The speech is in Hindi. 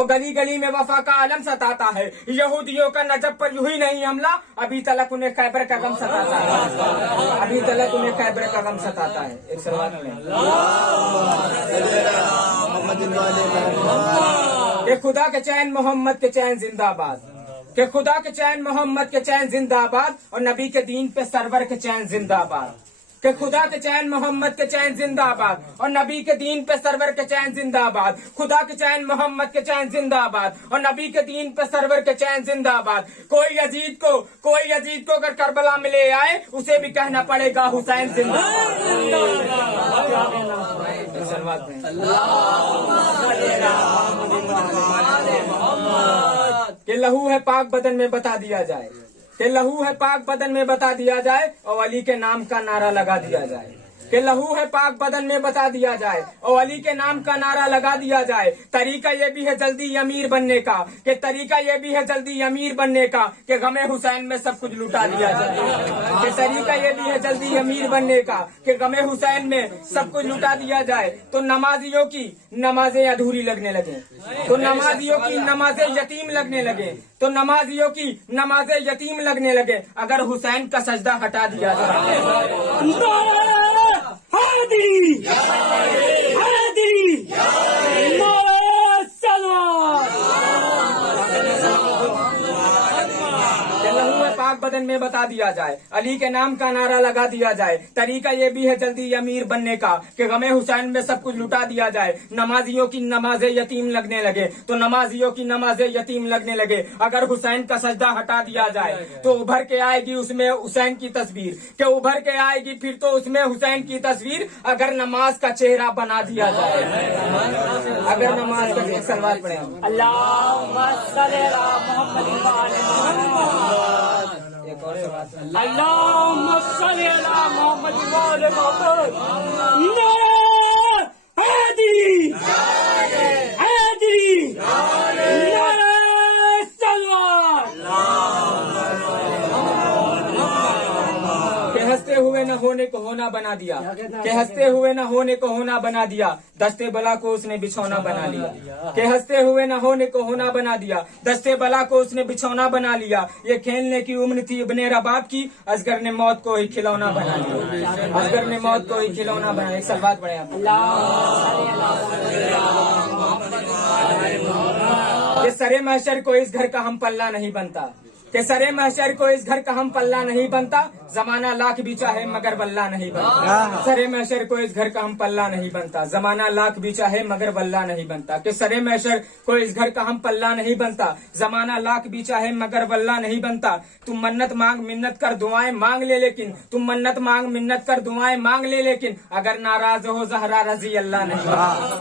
और गली गली में वफा का आलम सताता है। यहूदियों का नजब पर यूं ही नहीं हमला, अभी तलक उन्हें खैबर का गम सताता है। अभी तलक उन्हें खैबर का गम सताता है। एक सलवात में कि खुदा के चैन मोहम्मद के चैन जिंदाबाद, कि खुदा के चैन मोहम्मद के चैन जिंदाबाद और नबी के दीन पे सरवर के चैन जिंदाबाद। कि खुदा के चैन मोहम्मद के चैन जिंदाबाद और नबी के दीन पे सरवर के चैन जिंदाबाद। खुदा के चैन मोहम्मद के चैन जिंदाबाद और नबी के दीन पे सरवर के चैन जिंदाबाद। कोई यजीद को अगर करबला में ले आए, उसे भी कहना पड़ेगा हुसैन जिंदाबाद। कि लहू है पाक बदन में बता दिया जाए, कि लहू है पाक बदन में बता दिया जाए और अली के नाम का नारा लगा दिया जाए। कि लहू है पाक बदन में बता दिया जाए और अली के नाम का नारा लगा दिया जाए। तरीका ये भी है जल्दी अमीर बनने का, कि तरीका ये भी है जल्दी अमीर बनने का, कि गमे हुसैन में सब कुछ लुटा दिया जाए। कि तरीका ये भी है जल्दी अमीर बनने का, कि गमे हुसैन में सब कुछ लुटा दिया जाए। तो नमाजियों की नमाजें अधूरी लगने लगे, तो नमाजियों की नमाजें यतीम लगने लगे, तो नमाजियों की नमाजें यतीम लगने लगे अगर हुसैन का सजदा हटा दिया जाए। पाक बदन में बता दिया जाए, अली के नाम का नारा लगा दिया जाए। तरीका ये भी है जल्दी अमीर बनने का, कि गमे हुसैन में सब कुछ लुटा दिया जाए। नमाजियों की नमाजें यतीम लगने लगे, तो नमाजियों की नमाजें यतीम लगने लगे अगर हुसैन का सजदा हटा दिया जाए। तो उभर के आएगी उसमें हुसैन की तस्वीर, कि उभर के आएगी फिर तो उसमें हुसैन की तस्वीर अगर नमाज का चेहरा बना दिया जाए। अगर नमाज का सलवात पढ़े हंसते हुए न होने को होना बना दिया, कि हंसते हुए न होने को होना बना दिया, दस्ते बला को उसने बिछौना बना लिया। कि हंसते हुए न होने को होना बना दिया, दस्ते बला को उसने बिछौना बना लिया। ये खेलने की उम्र थी इब्ने रबाब की, असगर ने मौत को ही खिलौना बना लिया। असगर ने मौत को ही खिलौना बना। एक सलवात पढ़े आप। कि सरे महशर को इस घर का हम पल्ला नहीं बनता, कि सरे महशर को इस घर का हम पल्ला नहीं बनता, जमाना लाख भी चाहे मगर वल्ला नहीं बनता। सरे महशर को इस घर का हम पल्ला नहीं बनता, जमाना लाख भी चाहे मगर वल्ला नहीं बनता। कि सरे महशर को इस घर का हम पल्ला नहीं बनता, जमाना लाख भी चाहे मगर वल्ला नहीं बनता। तुम मन्नत मांग मिन्नत कर दुआएं मांग ले लेकिन, तुम मन्नत मांग मिन्नत कर दुआएं मांग ले लेकिन, अगर नाराज हो ज़हरा रज़ी अल्लाह नहीं।